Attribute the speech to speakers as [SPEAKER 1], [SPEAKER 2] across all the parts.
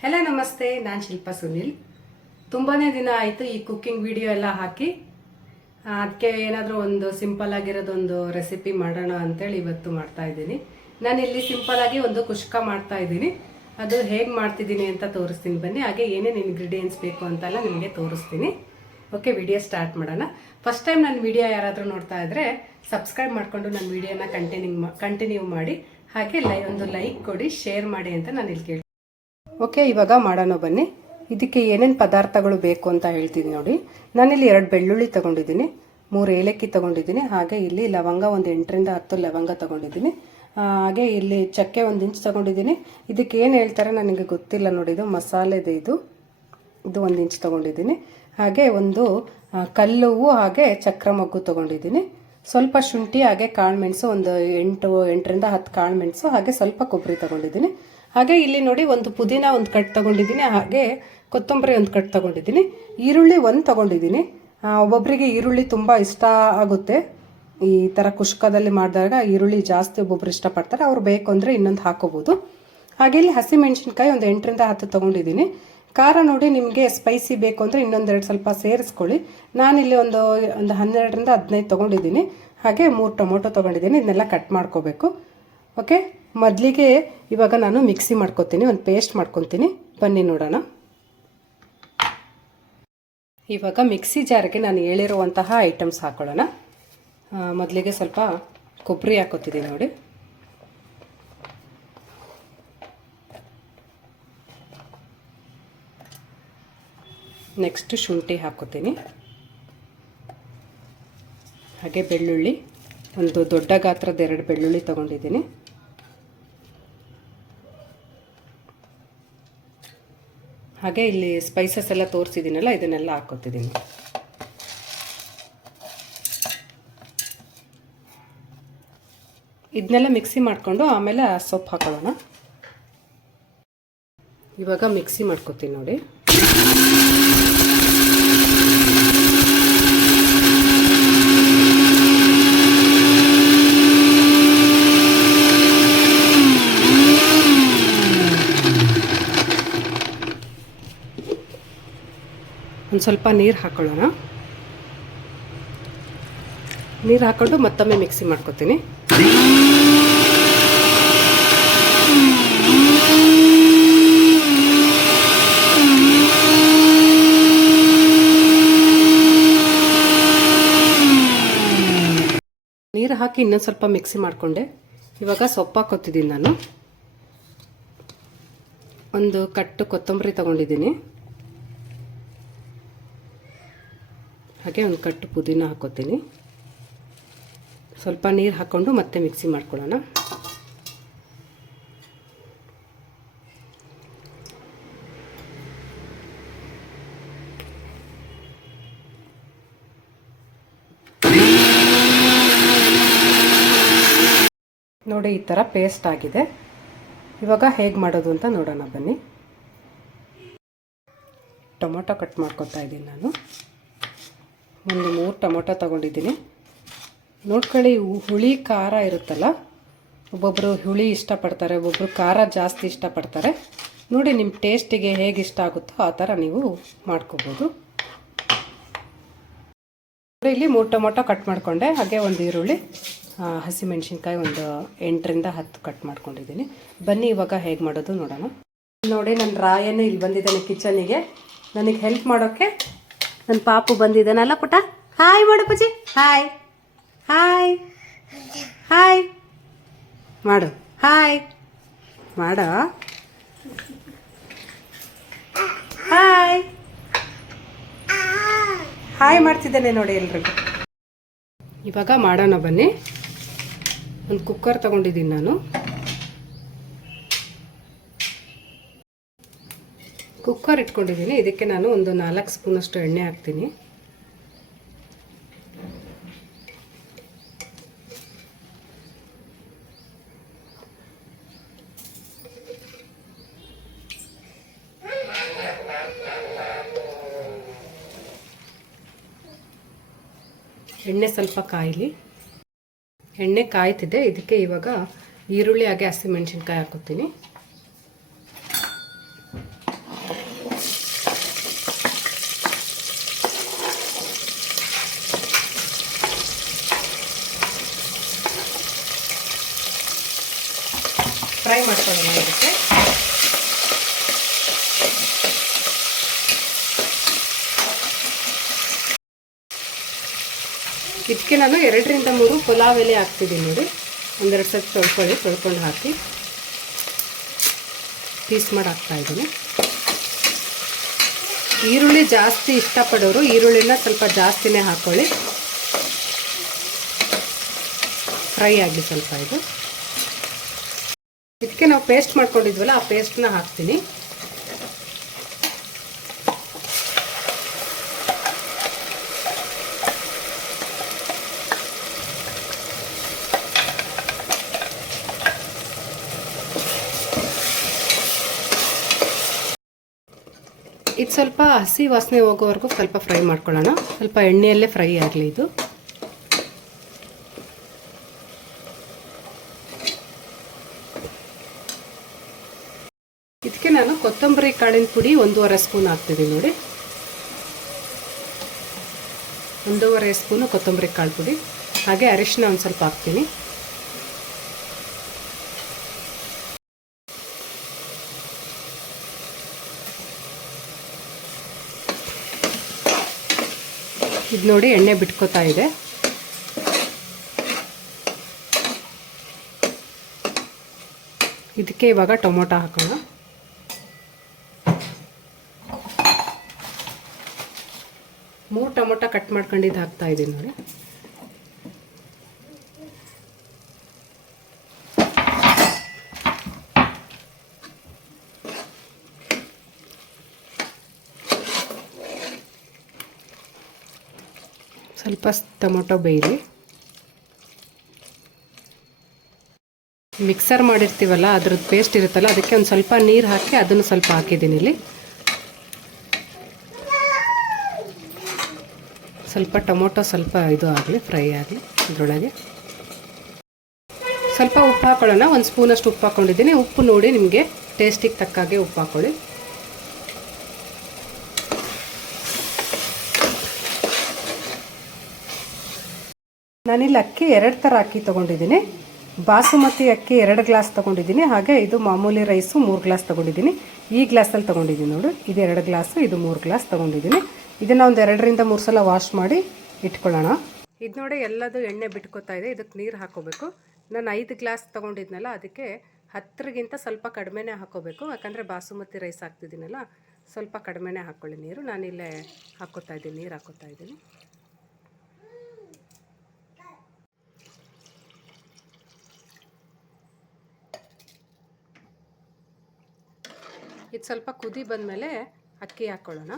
[SPEAKER 1] Hello ನಮಸ್ತೆ. ನಾನು ಶಿಲ್ಪಾ ಸುನಿಲ್. ತುಂಬಾ ದಿನ ಆಯಿತು ಈ ಕುಕ್ಕಿಂಗ್ ವಿಡಿಯೋ ಎಲ್ಲ ಹಾಕಿ. ಅದಕ್ಕೆ ಏನಾದರೂ ಒಂದು ಸಿಂಪಲ್ ಆಗಿರೋದೊಂದು ರೆಸಿಪಿ ಮಾಡೋಣ ಅಂತೇಳಿ ಇವತ್ತು ಮಾಡ್ತಾ ಇದ್ದೀನಿ. ನಾನು ಇಲ್ಲಿ ಸಿಂಪಲ್ ಆಗಿ ಒಂದು ಕುಷ್ಕ ಮಾಡ್ತಾ ಇದ್ದೀನಿ. ಅದು ಹೇಗೆ ಮಾಡ್ತಿದ್ದೀನಿ ಅಂತ ತೋರಿಸ್ತೀನಿ. ಬನ್ನಿ, ಹಾಗೆ ಏನೇನು ಇಂಗ್ರೀಡಿಯೆಂಟ್ಸ್ ಬೇಕು ಅಂತೆಲ್ಲ ನಿಮಗೆ ತೋರಿಸ್ತೀನಿ. ಓಕೆ ವಿಡಿಯೋ ಸ್ಟಾರ್ಟ್ ಮಾಡೋಣ. ಫಸ್ಟ್ ಟೈಮ್ ನನ್ನ ವಿಡಿಯೋ ಯಾರಾದರೂ ನೋಡ್ತಾ ಇದ್ದರೆ ಸಬ್ಸ್ಕ್ರೈಬ್ ಮಾಡಿಕೊಂಡು ನನ್ನ ವಿಡಿಯೋನ ಕಂಟಿನ್ಯೂ ಕಂಟಿನ್ಯೂ ಮಾಡಿ. ಹಾಗೆ ಲೈ ಒಂದು ಲೈಕ್ ಕೊಡಿ ಶೇರ್ ಮಾಡಿ ಅಂತ ನಾನು ಇಲ್ಲಿ ಕೇಳ್ತೀನಿ. ಓಕೆ, ಇವಾಗ ಮಾಡೋಣ ಬನ್ನಿ. ಇದಕ್ಕೆ ಏನೇನು ಪದಾರ್ಥಗಳು ಬೇಕು ಅಂತ ಹೇಳ್ತೀನಿ ನೋಡಿ. ನಾನಿಲ್ಲಿ ಎರಡು ಬೆಳ್ಳುಳ್ಳಿ ತಗೊಂಡಿದ್ದೀನಿ. ಮೂರು ಏಲಕ್ಕಿ ತಗೊಂಡಿದ್ದೀನಿ. ಹಾಗೆ ಇಲ್ಲಿ ಲವಂಗ ಒಂದು ಎಂಟರಿಂದ ಹತ್ತು ಲವಂಗ ತಗೊಂಡಿದ್ದೀನಿ. ಹಾಗೆ ಇಲ್ಲಿ ಚಕ್ಕೆ ಒಂದು ಇಂಚ್ ತಗೊಂಡಿದ್ದೀನಿ. ಇದಕ್ಕೆ ಏನು ಹೇಳ್ತಾರೆ ನನಗೆ ಗೊತ್ತಿಲ್ಲ ನೋಡಿ, ಇದು ಮಸಾಲೆದೆ ಇದು. ಇದು ಒಂದು ಇಂಚ್ ತಗೊಂಡಿದ್ದೀನಿ. ಹಾಗೆ ಒಂದು ಕಲ್ಲು ಹಾಗೆ ಚಕ್ರ ಮಗ್ಗು ತಗೊಂಡಿದ್ದೀನಿ. ಸ್ವಲ್ಪ ಶುಂಠಿ ಹಾಗೆ ಕಾಳುಮೆಣಸು ಒಂದು ಎಂಟು, ಎಂಟರಿಂದ ಹತ್ತು ಕಾಳುಮೆಣಸು ಹಾಗೆ ಸ್ವಲ್ಪ ಕೊಬ್ಬರಿ ತಗೊಂಡಿದ್ದೀನಿ. ಹಾಗೆ ಇಲ್ಲಿ ನೋಡಿ ಒಂದು ಪುದೀನ ಒಂದು ಕಟ್ ತಗೊಂಡಿದ್ದೀನಿ, ಹಾಗೆ ಕೊತ್ತಂಬರಿ ಒಂದು ಕಟ್ ತಗೊಂಡಿದ್ದೀನಿ. ಈರುಳ್ಳಿ ಒಂದು ತಗೊಂಡಿದ್ದೀನಿ. ಒಬ್ಬೊಬ್ಬರಿಗೆ ಈರುಳ್ಳಿ ತುಂಬ ಇಷ್ಟ ಆಗುತ್ತೆ. ಈ ಥರ ಕುಷ್ಕದಲ್ಲಿ ಮಾಡಿದಾಗ ಈರುಳ್ಳಿ ಜಾಸ್ತಿ ಒಬ್ಬೊಬ್ರು ಇಷ್ಟಪಡ್ತಾರೆ, ಅವ್ರು ಬೇಕು ಅಂದರೆ ಇನ್ನೊಂದು ಹಾಕೋಬೋದು. ಹಾಗೆ ಇಲ್ಲಿ ಹಸಿ ಮೆಣಸಿನ್ಕಾಯಿ ಒಂದು ಎಂಟರಿಂದ ಹತ್ತು ತೊಗೊಂಡಿದ್ದೀನಿ. ಖಾರ ನೋಡಿ ನಿಮಗೆ ಸ್ಪೈಸಿ ಬೇಕು ಅಂದರೆ ಇನ್ನೊಂದೆರಡು ಸ್ವಲ್ಪ ಸೇರಿಸ್ಕೊಳ್ಳಿ. ನಾನಿಲ್ಲಿ ಒಂದು ಒಂದು ಹನ್ನೆರಡರಿಂದ ಹದಿನೈದು ತೊಗೊಂಡಿದ್ದೀನಿ. ಹಾಗೆ ಮೂರು ಟೊಮೊಟೊ ತೊಗೊಂಡಿದ್ದೀನಿ, ಇದನ್ನೆಲ್ಲ ಕಟ್ ಮಾಡ್ಕೋಬೇಕು. ಓಕೆ ಮೊದಲಿಗೆ ಇವಾಗ ನಾನು ಮಿಕ್ಸಿ ಮಾಡ್ಕೊತೀನಿ, ಒಂದು ಪೇಸ್ಟ್ ಮಾಡ್ಕೊತೀನಿ. ಬನ್ನಿ ನೋಡೋಣ. ಇವಾಗ ಮಿಕ್ಸಿ ಜಾರಿಗೆ ನಾನು ಹೇಳಿರುವಂತಹ ಐಟಮ್ಸ್ ಹಾಕೊಳ್ಳೋಣ. ಮೊದಲಿಗೆ ಸ್ವಲ್ಪ ಕೊಬ್ಬರಿ ಹಾಕೋತಿದ್ದೀನಿ ನೋಡಿ. ನೆಕ್ಸ್ಟ್ ಶುಂಠಿ ಹಾಕೋತೀನಿ. ಹಾಗೆ ಬೆಳ್ಳುಳ್ಳಿ, ಒಂದು ದೊಡ್ಡ ಗಾತ್ರದ ಎರಡು ಬೆಳ್ಳುಳ್ಳಿ ತೊಗೊಂಡಿದ್ದೀನಿ. ಹಾಗೆ ಇಲ್ಲಿ ಸ್ಪೈಸಸ್ ಎಲ್ಲ ತೋರಿಸಿದ್ದೀನಲ್ಲ, ಇದನ್ನೆಲ್ಲ ಹಾಕೋತಿದ್ದೀನಿ ಇದನ್ನೆಲ್ಲ ಮಿಕ್ಸಿ ಮಾಡಿಕೊಂಡು ಆಮೇಲೆ ಸೊಪ್ಪು ಹಾಕೊಳ್ಳೋಣ. ಇವಾಗ ಮಿಕ್ಸಿ ಮಾಡ್ಕೊತೀನಿ ನೋಡಿ. ಸ್ವಲ್ಪ ನೀರು ಹಾಕೊಳ್ಳೋಣ. ನೀರು ಹಾಕೊಂಡು ಮತ್ತೊಮ್ಮೆ ಮಿಕ್ಸಿ ಮಾಡ್ಕೊತೀನಿ. ನೀರು ಹಾಕಿ ಇನ್ನೊಂದು ಸ್ವಲ್ಪ ಮಿಕ್ಸಿ ಮಾಡಿಕೊಂಡೆ. ಇವಾಗ ಸೊಪ್ಪು ಹಾಕೋತಿದ್ದೀನಿ ನಾನು. ಒಂದು ಕಟ್ಟು ಕೊತ್ತಂಬರಿ ತಗೊಂಡಿದ್ದೀನಿ. ಹಾಗೆ ಒಂದು ಕಟ್ಟು ಪುದೀನ ಹಾಕೋತೀನಿ. ಸ್ವಲ್ಪ ನೀರು ಹಾಕ್ಕೊಂಡು ಮತ್ತೆ ಮಿಕ್ಸಿ ಮಾಡ್ಕೊಳ್ಳೋಣ. ನೋಡಿ ಈ ಥರ ಪೇಸ್ಟ್ ಆಗಿದೆ. ಇವಾಗ ಹೇಗೆ ಮಾಡೋದು ಅಂತ ನೋಡೋಣ ಬನ್ನಿ. ಟೊಮೊಟೊ ಕಟ್ ಮಾಡ್ಕೊತಾ ಇದ್ದೀನಿ ನಾನು. ಒಂದು ಮೂರು ಟೊಮೊಟೊ ತೊಗೊಂಡಿದ್ದೀನಿ. ನೋಡ್ಕೊಳ್ಳಿ ಹುಳಿ ಖಾರ ಇರುತ್ತಲ್ಲ ಒಬ್ಬೊಬ್ಬರು ಹುಳಿ ಇಷ್ಟಪಡ್ತಾರೆ ಒಬ್ಬೊಬ್ಬರು ಖಾರ ಜಾಸ್ತಿ ಇಷ್ಟಪಡ್ತಾರೆ. ನೋಡಿ ನಿಮ್ಮ ಟೇಸ್ಟಿಗೆ ಹೇಗೆ ಇಷ್ಟ ಆಗುತ್ತೋ ಆ ಥರ ನೀವು ಮಾಡ್ಕೋಬೋದು. ಇಲ್ಲಿ ಮೂರು ಟೊಮೊಟೊ ಕಟ್ ಮಾಡಿಕೊಂಡೆ. ಹಾಗೆ ಒಂದು ಈರುಳ್ಳಿ ಹಸಿಮೆಣ್ಸಿನ್ಕಾಯಿ ಒಂದು ಎಂಟರಿಂದ ಹತ್ತು ಕಟ್ ಮಾಡ್ಕೊಂಡಿದ್ದೀನಿ. ಬನ್ನಿ, ಇವಾಗ ಹೇಗೆ ಮಾಡೋದು ನೋಡೋಣ. ನೋಡಿ ನನ್ನ ರಾಯನ್ನು ಇಲ್ಲಿ ಬಂದಿದ್ದಾನೆ ಕಿಚನಿಗೆ ನನಗೆ ಹೆಲ್ಪ್ ಮಾಡೋಕ್ಕೆ ನನ್ನ ಪಾಪು ಬಂದಿದ್ದಾನಲ್ಲ ಪುಟ ಹಾಯ್ ಮಾಡಪ್ಪಜಿ ಹಾಯ್ ಹಾಯ್ ಹಾಯ್ ಮಾಡು. ಹಾಯ್ ಮಾಡ. ಹಾಯ್ ಹಾಯ್ ಮಾಡ್ತಿದ್ದೇನೆ ನೋಡಿ ಎಲ್ರಿಗೂ. ಇವಾಗ ಮಾಡೋಣ ಬನ್ನಿ. ಒಂದು ಕುಕ್ಕರ್ ತಗೊಂಡಿದ್ದೀನಿ ನಾನು. ಕುಕ್ಕರ್ ಇಟ್ಕೊಂಡಿದ್ದೀನಿ. ಇದಕ್ಕೆ ನಾನು ಒಂದು ನಾಲ್ಕು ಸ್ಪೂನಷ್ಟು ಎಣ್ಣೆ ಹಾಕ್ತೀನಿ. ಎಣ್ಣೆ ಸ್ವಲ್ಪ ಕಾಯಲಿ. ಎಣ್ಣೆ ಕಾಯ್ತಿದೆ. ಇದಕ್ಕೆ ಇವಾಗ ಈರುಳ್ಳಿ ಹಾಗೆ ಹಸಿಮೆಣಸಿನ್ಕಾಯಿ ಹಾಕೋತೀನಿ ಫ್ರೈ ಮಾಡ್ಕೊಳ್ಳೋಣ ಇದಕ್ಕೆ ಇದಕ್ಕೆ ನಾನು ಎರಡರಿಂದ ಮೂರು ಪುಲಾವ್ ಎಲೆ ಹಾಕ್ತಿದ್ದೀನಿ ನೋಡಿ. ಒಂದೆರಡು ಸತಿ ತೊಳ್ಕೊಳ್ಳಿ, ತೊಳ್ಕೊಂಡು ಹಾಕಿ. ಪೀಸ್ ಮಾಡಿ ಹಾಕ್ತಾ ಇದ್ದೀನಿ. ಈರುಳ್ಳಿ ಜಾಸ್ತಿ ಇಷ್ಟಪಡೋರು ಈರುಳ್ಳಿನ ಸ್ವಲ್ಪ ಜಾಸ್ತಿನೇ ಹಾಕ್ಕೊಳ್ಳಿ ಫ್ರೈ ಆಗಲಿ ಸ್ವಲ್ಪ ಇದು. ಇದಕ್ಕೆ ನಾವು ಪೇಸ್ಟ್ ಮಾಡ್ಕೊಂಡಿದ್ವಲ್ಲ, ಆ ಪೇಸ್ಟ್ನ ಹಾಕ್ತೀನಿ. ಇದು ಸ್ವಲ್ಪ ಹಸಿ ವಾಸನೆ ಹೋಗೋವರೆಗೂ ಸ್ವಲ್ಪ ಫ್ರೈ ಮಾಡ್ಕೊಳ್ಳೋಣ. ಸ್ವಲ್ಪ ಎಣ್ಣೆಯಲ್ಲೇ ಫ್ರೈ ಆಗಲಿ ಇದು. ಇದಕ್ಕೆ ನಾನು ಕೊತ್ತಂಬರಿ ಕಾಳಿನ ಪುಡಿ ಒಂದೂವರೆ ಸ್ಪೂನ್ ಹಾಕ್ತಿದ್ದೀನಿ ನೋಡಿ. ಒಂದೂವರೆ ಸ್ಪೂನು ಕೊತ್ತಂಬರಿ ಕಾಳು ಪುಡಿ. ಹಾಗೆ ಅರಿಶಿನ ಒಂದು ಸ್ವಲ್ಪ ಹಾಕ್ತೀನಿ. ಇದು ನೋಡಿ ಎಣ್ಣೆ ಬಿಟ್ಕೋತಾ ಇದೆ. ಇದಕ್ಕೆ ಇವಾಗ ಟೊಮೊಟೊ ಹಾಕೋಣ. ಮೂರು ಟೊಮೊಟೊ ಕಟ್ ಮಾಡ್ಕೊಂಡಿದ್ದು ಹಾಕ್ತಾ ಇದ್ದೀನಿ ನೋಡಿ. ಸ್ವಲ್ಪ ಟೊಮೊಟೊ ಬೇಯಿರಿ. ಮಿಕ್ಸರ್ ಮಾಡಿರ್ತೀವಲ್ಲ, ಅದ್ರದ್ದು ಪೇಸ್ಟ್ ಇರುತ್ತಲ್ಲ, ಅದಕ್ಕೆ ಒಂದು ಸ್ವಲ್ಪ ನೀರು ಹಾಕಿ ಅದನ್ನು ಸ್ವಲ್ಪ ಹಾಕಿದ್ದೀನಿ ಇಲ್ಲಿ. ಸ್ವಲ್ಪ ಟೊಮೊಟೊ ಸ್ವಲ್ಪ ಇದು ಆಗಲಿ, ಫ್ರೈ ಆಗಲಿ, ಅದರೊಳಗೆ. ಸ್ವಲ್ಪ ಉಪ್ಪು ಹಾಕೊಳ್ಳೋಣ, ಒಂದು ಸ್ಪೂನಷ್ಟು ಉಪ್ಪು ಹಾಕ್ಕೊಂಡಿದ್ದೀನಿ ಉಪ್ಪು ನೋಡಿ ನಿಮಗೆ ಟೇಸ್ಟಿಗೆ ತಕ್ಕಾಗೆ ಉಪ್ಪು ಹಾಕ್ಕೊಳ್ಳಿ ನಾನಿಲ್ಲಿ ಅಕ್ಕಿ ಎರಡು ಥರ ಅಕ್ಕಿ ತೊಗೊಂಡಿದ್ದೀನಿ. ಬಾಸುಮತಿ ಅಕ್ಕಿ ಎರಡು ಗ್ಲಾಸ್ ತೊಗೊಂಡಿದ್ದೀನಿ. ಹಾಗೆ ಇದು ಮಾಮೂಲಿ ರೈಸು ಮೂರು ಗ್ಲಾಸ್ ತೊಗೊಂಡಿದ್ದೀನಿ. ಈ ಗ್ಲಾಸಲ್ಲಿ ತೊಗೊಂಡಿದ್ದೀನಿ ನೋಡಿ. ಇದು ಎರಡು ಗ್ಲಾಸು, ಇದು ಮೂರು ಗ್ಲಾಸ್ ತೊಗೊಂಡಿದ್ದೀನಿ. ಇದನ್ನು ಒಂದು ಎರಡರಿಂದ ಮೂರು ಸಲ ವಾಶ್ ಮಾಡಿ ಇಟ್ಕೊಳ್ಳೋಣ. ಇದು ನೋಡಿ ಎಲ್ಲದೂ ಎಣ್ಣೆ ಬಿಟ್ಕೋತಾ ಇದೆ. ಇದಕ್ಕೆ ನೀರು ಹಾಕೋಬೇಕು. ನಾನು ಐದು ಗ್ಲಾಸ್ ತೊಗೊಂಡಿದ್ನಲ್ಲ, ಅದಕ್ಕೆ ಹತ್ತರಿಗಿಂತ ಸ್ವಲ್ಪ ಕಡಿಮೆನೇ ಹಾಕೋಬೇಕು. ಯಾಕಂದರೆ ಬಾಸುಮತಿ ರೈಸ್ ಹಾಕ್ತಿದ್ದೀನಲ್ಲ, ಸ್ವಲ್ಪ ಕಡಿಮೆನೇ ಹಾಕ್ಕೊಳ್ಳಿ ನೀರು. ನಾನಿಲ್ಲೇ ಹಾಕೋತಾ ಇದ್ದೀನಿ, ನೀರು ಹಾಕೋತಾ ಇದ್ದೀನಿ. ಇದು ಸ್ವಲ್ಪ ಕುದಿ ಬಂದಮೇಲೆ ಅಕ್ಕಿ ಹಾಕ್ಕೊಳ್ಳೋಣ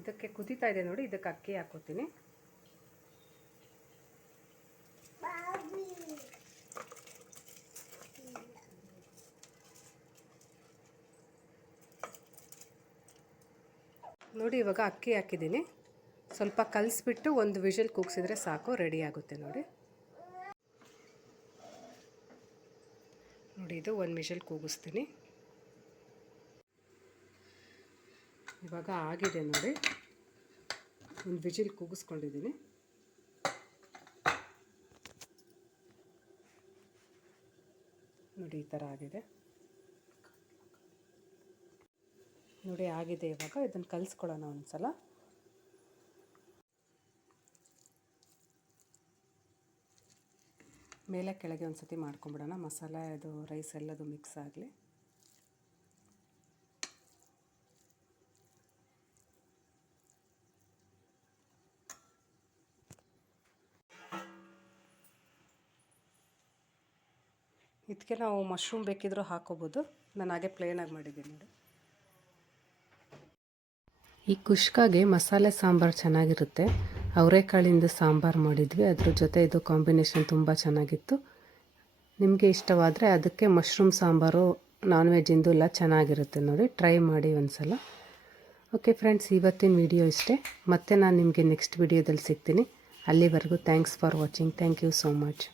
[SPEAKER 1] ಇದಕ್ಕೆ ಕುದೀತಾ ಇದೆ ನೋಡಿ, ಇದಕ್ಕೆ ಅಕ್ಕಿ ಹಾಕೋತೀನಿ. ನೋಡಿ, ಇವಾಗ ಅಕ್ಕಿ ಹಾಕಿದ್ದೀನಿ. ಸ್ವಲ್ಪ ಕಲಿಸ್ಬಿಟ್ಟು ಒಂದು ವಿಷಲ್ ಕೂಗಿಸಿದ್ರೆ ಸಾಕು, ರೆಡಿ ಆಗುತ್ತೆ ನೋಡಿ. ನೋಡಿ, ಇದು ಒಂದು ವಿಷಲ್ ಕೂಗಿಸ್ತೀನಿ. ಇವಾಗ ಆಗಿದೆ ನೋಡಿ. ಒಂದು ವಿಜಿಲ್ ಕೂಗಿಸ್ಕೊಂಡಿದ್ದೀನಿ. ನೋಡಿ, ಈ ಥರ ಆಗಿದೆ. ನೋಡಿ, ಆಗಿದೆ ಇವಾಗ. ಇದನ್ನು ಕಲಿಸ್ಕೊಳ್ಳೋಣ ಒಂದು ಸಲ ಮೇಲೆ ಕೆಳಗೆ ಒಂದು ಸತಿ ಮಾಡ್ಕೊಂಬಿಡೋಣ. ಮಸಾಲೆ, ಅದು ರೈಸ್ ಎಲ್ಲದು ಮಿಕ್ಸ್ ಆಗಲಿ. ಇದಕ್ಕೆ ನಾವು ಮಶ್ರೂಮ್ ಬೇಕಿದ್ರೂ ಹಾಕೋಬೋದು. ನಾನು ಹಾಗೆ ಪ್ಲೇನಾಗಿ ಮಾಡಿದ್ದೀನಿ ನೋಡಿ. ಈ ಕುಷ್ಕಾಗೆ ಮಸಾಲೆ ಸಾಂಬಾರು ಚೆನ್ನಾಗಿರುತ್ತೆ. ಅವರೆಕಾಳಿಂದ ಸಾಂಬಾರು ಮಾಡಿದ್ವಿ. ಅದ್ರ ಜೊತೆ ಇದು ಕಾಂಬಿನೇಷನ್ ತುಂಬ ಚೆನ್ನಾಗಿತ್ತು. ನಿಮಗೆ ಇಷ್ಟವಾದರೆ ಅದಕ್ಕೆ ಮಶ್ರೂಮ್ ಸಾಂಬಾರು ನಾನ್ ವೆಜ್ಜಿಂದು ಎಲ್ಲ ಚೆನ್ನಾಗಿರುತ್ತೆ ನೋಡಿ. ಟ್ರೈ ಮಾಡಿ ಒಂದ್ಸಲ. ಓಕೆ ಫ್ರೆಂಡ್ಸ್, ಇವತ್ತಿನ ವಿಡಿಯೋ ಇಷ್ಟೇ. ಮತ್ತೆ ನಾನು ನಿಮಗೆ ನೆಕ್ಸ್ಟ್ ವಿಡಿಯೋದಲ್ಲಿ ಸಿಗ್ತೀನಿ. ಅಲ್ಲಿವರೆಗೂ thanks for watching thank you so much